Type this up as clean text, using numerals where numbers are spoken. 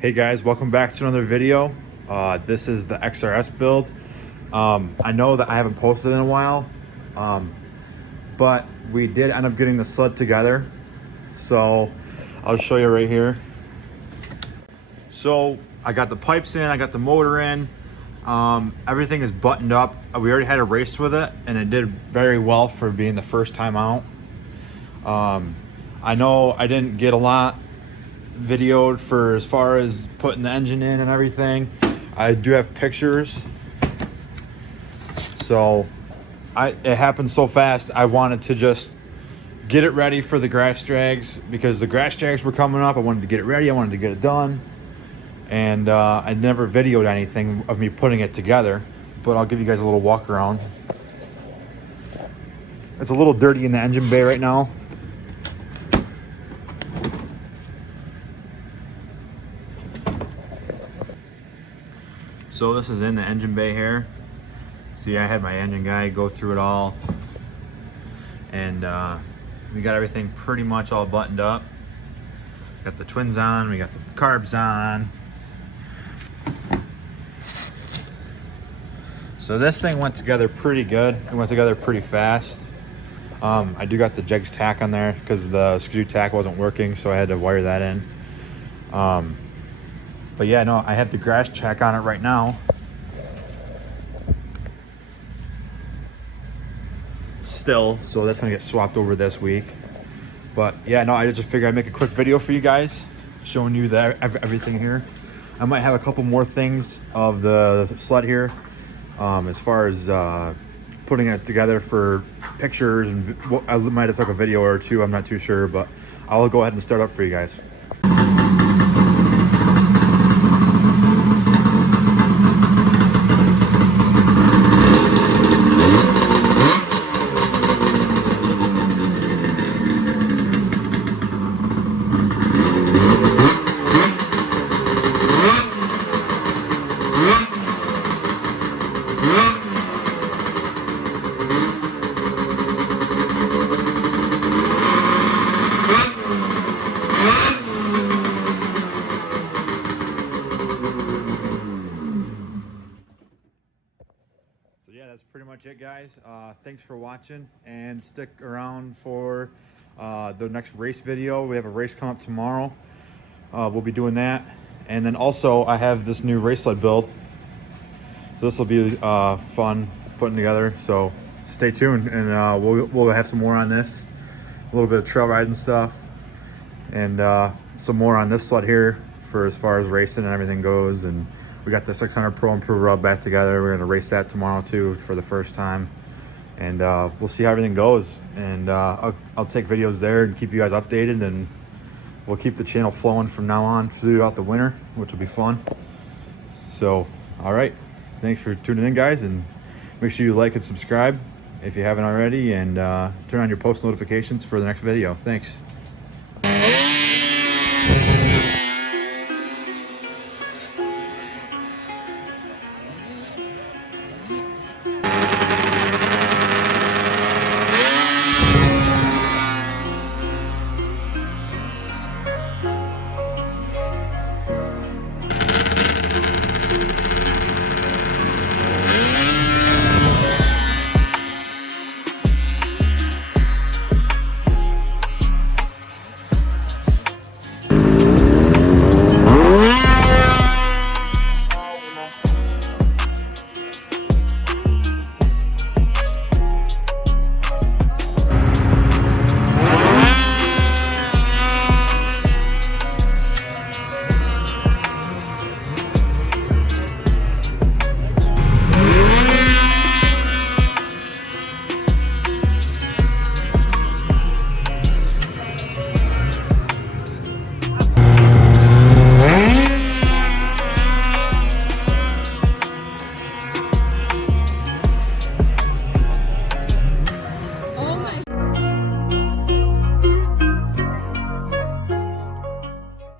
Hey guys, welcome back to another video. This is the XRS build. I know that I haven't posted in a while, but we did end up getting the sled together. So I'll show you right here. So I got the pipes in, I got the motor in. Everything is buttoned up. We already had a race with it and it did very well for being the first time out. I know I didn't get a lot videoed for as far as putting the engine in and everything. I do have pictures. So it happened so fast. I wanted to just get it ready for the grass drags because the grass drags were coming up. I wanted to get it ready. I wanted to get it done. And I never videoed anything of me putting it together, but I'll give you guys a little walk around. It's a little dirty in the engine bay right now. So this is in the engine bay here. See, I had my engine guy go through it all. And we got everything pretty much all buttoned up. Got the twins on, we got the carbs on. So this thing went together pretty good. It went together pretty fast. I do got the Jegs tack on there because the screw tack wasn't working, so I had to wire that in. But yeah, no, I have the grass check on it right now. Still, so that's gonna get swapped over this week. But yeah, no, I just figured I'd make a quick video for you guys, showing you everything here. I might have a couple more things of the sled here, as far as putting it together for pictures, and I might have took a video or two, I'm not too sure, but I'll go ahead and start up for you guys. So yeah, that's pretty much it, guys. Thanks for watching, and stick around for the next race video. We have a race coming up tomorrow. We'll be doing that, and then also I have this new race sled build, so this will be fun putting together. So stay tuned, and we'll have some more on this, a little bit of trail riding stuff, and some more on this sled here for as far as racing and everything goes. And we got the 600 Pro Improve rub back together. We're gonna race that tomorrow too for the first time, and we'll see how everything goes. And I'll take videos there and keep you guys updated, and we'll keep the channel flowing from now on throughout the winter, which will be fun. So, all right, thanks for tuning in, guys, and make sure you like and subscribe if you haven't already, and turn on your post notifications for the next video. Thanks.